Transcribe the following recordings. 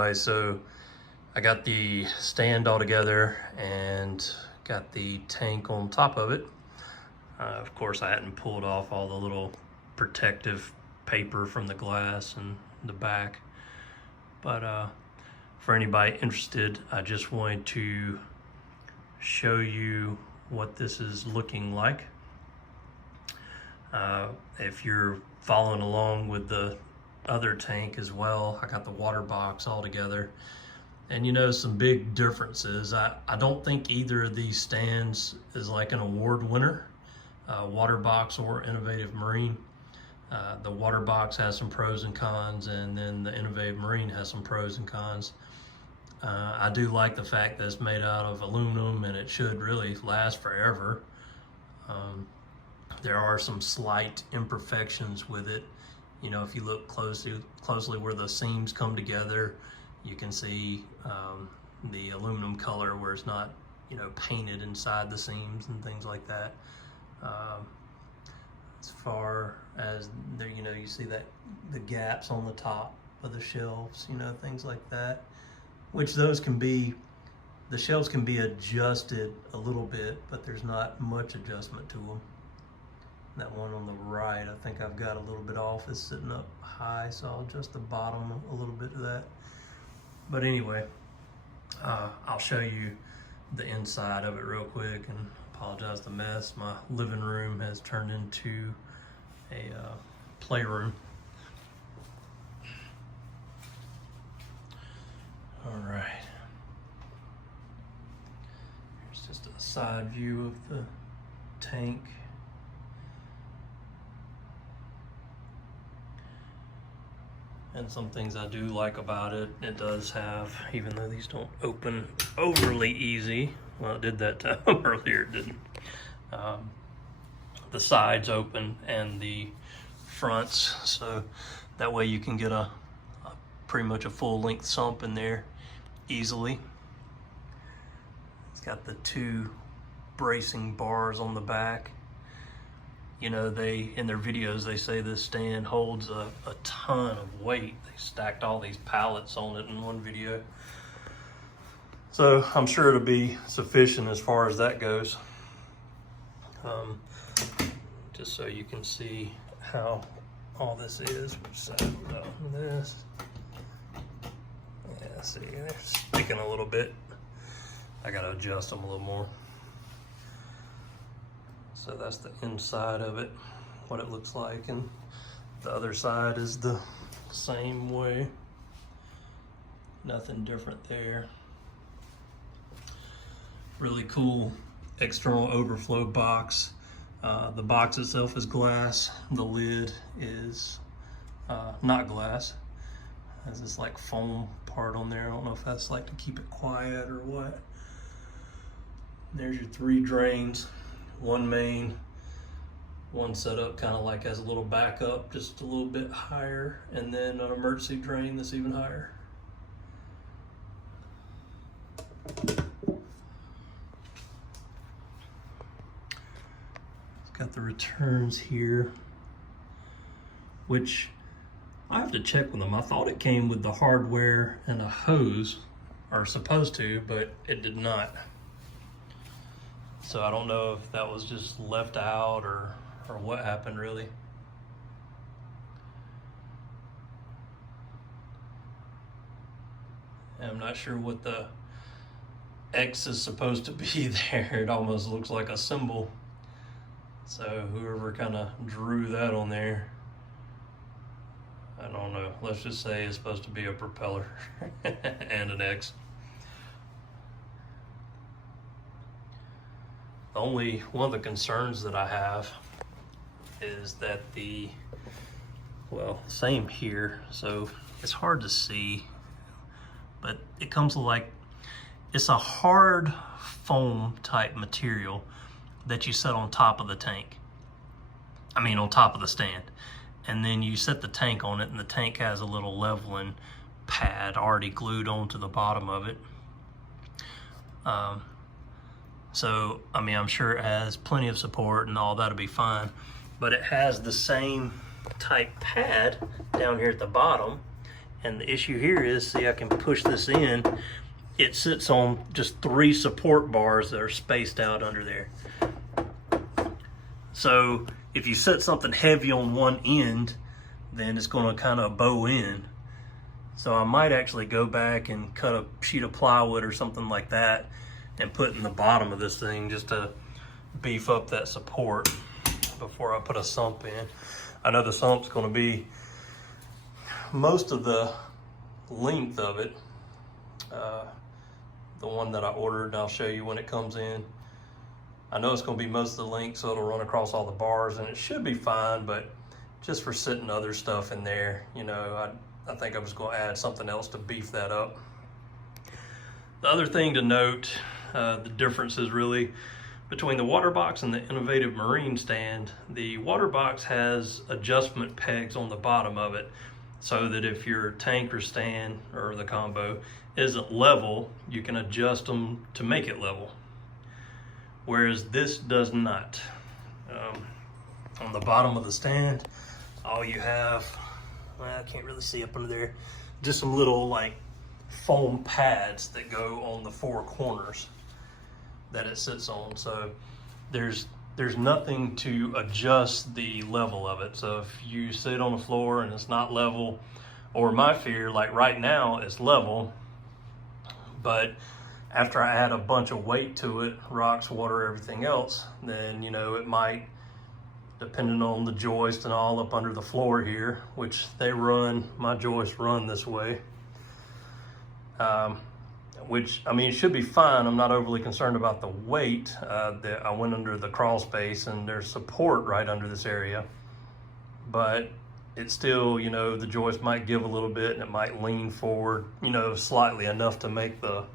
everybody. So I got the stand all together and got the tank on top of it. Of course, I hadn't pulled off all the little protective paper from the glass and the back. But for anybody interested, I just wanted to show you what this is looking like. If you're following along with the other tank as well, I got the water box all together. And you know, some big differences. I don't think either of these stands is like an award winner, water box or innovative marine. The water box has some pros and cons, and then the innovative marine has some pros and cons. I do like the fact that it's made out of aluminum and it should really last forever. There are some slight imperfections with it. You know, if you look closely where the seams come together, you can see the aluminum color where it's not, you know, painted inside the seams and things like that. As far as there, you know, you see that the gaps on the top of the shelves, you know, things like that, which those can be, the shelves can be adjusted a little bit, but there's not much adjustment to them. That one on the right, I think I've got a little bit off. It's sitting up high, so I'll adjust the bottom a little bit of that. But anyway, I'll show you the inside of it real quick, and apologize the mess. My living room has turned into a playroom. All right. Here's just a side view of the tank. And some things I do like about it, it does have, even though these don't open overly easy, well, it did that time earlier, it didn't. The sides open and the fronts, so that way you can get a pretty much a full length sump in there easily. It's got the two bracing bars on the back. You know, in their videos, they say this stand holds a ton of weight. They stacked all these pallets on it in one video. So I'm sure it'll be sufficient as far as that goes. Just so you can see how all this is. We're saddled up with this. Yeah, see, they're sticking a little bit. I gotta adjust them a little more. So that's the inside of it, what it looks like, and the other side is the same way. Nothing different there. Really cool external overflow box. The box itself is glass. The lid is not glass. Has this like foam part on there. I don't know if that's like to keep it quiet or what. There's your 3 drains. One main, one set up kind of like as a little backup, just a little bit higher, and then an emergency drain that's even higher. It's got the returns here, which I have to check with them. I thought it came with the hardware and a hose, or supposed to, but it did not. So I don't know if that was just left out or what happened really. I'm not sure what the X is supposed to be there. It almost looks like a symbol. So whoever kind of drew that on there, I don't know. Let's just say it's supposed to be a propeller and an X. Only one of the concerns that I have is that well, same here, so it's hard to see, but it comes like, it's a hard foam type material that you set on top of the tank. I mean, on top of the stand. And then you set the tank on it, and the tank has a little leveling pad already glued onto the bottom of it. So, I mean, I'm sure it has plenty of support and all that'll be fine, but it has the same type pad down here at the bottom, And the issue here is, see, I can push this in. It sits on just 3 support bars that are spaced out under there. So if you set something heavy on one end, then it's going to kind of bow in. So I might actually go back and cut a sheet of plywood or something like that and put in the bottom of this thing just to beef up that support before I put a sump in. I know the sump's going to be most of the length of it. The one that I ordered, and I'll show you when it comes in. I know it's going to be most of the length, so it'll run across all the bars, and it should be fine, but just for sitting other stuff in there, you know, I think I was going to add something else to beef that up. The other thing to note, the difference is really between the water box and the Innovative Marine stand. The water box has adjustment pegs on the bottom of it, so that if your tank or stand or the combo isn't level, you can adjust them to make it level. Whereas this does not. On the bottom of the stand, all you have, well, I can't really see up under there, just some little like foam pads that go on the 4 corners that it sits on. So there's nothing to adjust the level of it. So if you sit on the floor and it's not level, or my fear, like right now it's level, but after I add a bunch of weight to it, rocks, water, everything else, then, you know, it might, depending on the joist and all up under the floor here, which they run, my joists run this way, which, I mean, it should be fine. I'm not overly concerned about the weight. I went under the crawl space and there's support right under this area, but it's still, you know, the joist might give a little bit and it might lean forward, you know, slightly enough to make the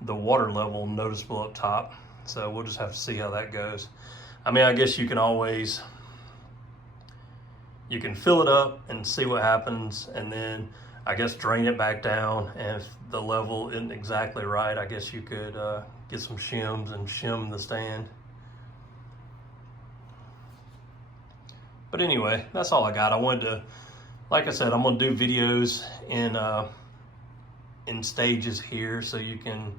water level noticeable up top. So we'll just have to see how that goes. I mean, I guess you can always, you can fill it up and see what happens, and then I guess drain it back down, and if the level isn't exactly right, I guess you could get some shims and shim the stand. But anyway, that's all I got. I wanted to, like I said, I'm gonna do videos in stages here so you can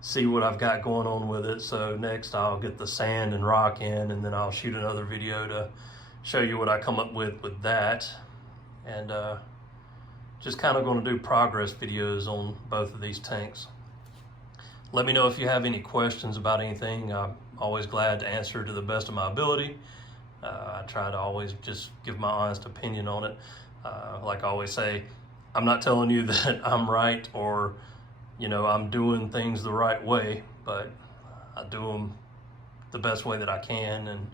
see what I've got going on with it. So next I'll get the sand and rock in, and then I'll shoot another video to show you what I come up with that. And just kind of going to do progress videos on both of these tanks. Let me know if you have any questions about anything. I'm always glad to answer to the best of my ability. I try to always just give my honest opinion on it. Like I always say, I'm not telling you that I'm right or, you know, I'm doing things the right way, but I do them the best way that I can, and,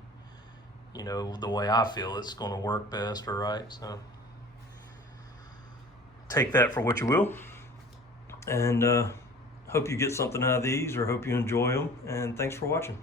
you know, the way I feel it's going to work best or right. So take that for what you will, and hope you get something out of these, or hope you enjoy them, and thanks for watching.